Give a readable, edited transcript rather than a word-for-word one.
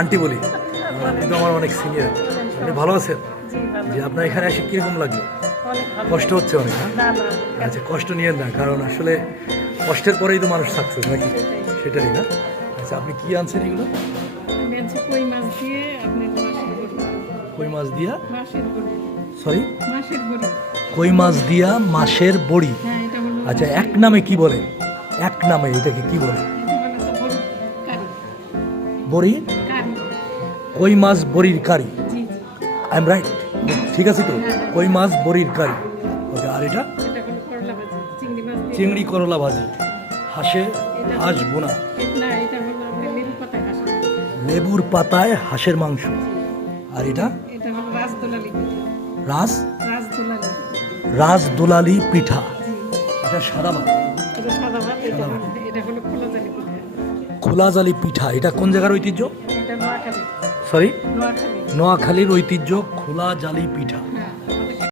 Aunty বলি, আপনি তো আমার অনেক সিনিয়র। আপনি ভালো আছেন? যে আপনার এখানে এসে কীরকম লাগলো? কষ্ট হচ্ছে অনেক, হ্যাঁ? আচ্ছা, কষ্ট নিয়েন না, কারণ আসলে কষ্টের পরেই তো মানুষ সাকসেস নাকি, সেটাই না? আচ্ছা, আপনি কি আনছেন এগুলো? কই মাছ দিয়ে আপনার কই মাছ দিয়া, মাছের বড়ি। সরি, মাছের বড়ি। কই মাছ দিয়া মাছের বড়ি। হ্যাঁ, এটা হলো আচ্ছা, এক নামে কি বলে? এক নামে এটাকে কি বলে? এটা হলো বড়ি কারি। বড়ি, কারি। কই মাছ বড়ির কারি। জি জি। I am right? ঠিক আছে তো, কই মাছ বড়ির কারি। ওকে, আর এটা? এটা হলো করলা ভাজি, চিংড়ি মাছ দিয়ে। চিংড়ি করলা ভাজি, হাঁস বোনা, না, এটা হলো আপনার লেবু পাতা ঘাস। লেবুর পাতায় হাঁসের মাংস। আর এটা? এটা হলো রাজদোলালি পিঠা। রাস রাজদোলালি। রাজদোলালি পিঠা। জি। এটা সাদা ভাত। এটা সাদা ভাত। এটা হলো খোলাজালি পিঠা। খোলাজালি পিঠা, এটা কোন জায়গার ঐতিহ্য? এটা নোয়াখালী। সরি, নোয়াখালী। নোয়াখালীর ঐতিহ্য খোলা জালি পিঠা। হ্যাঁ।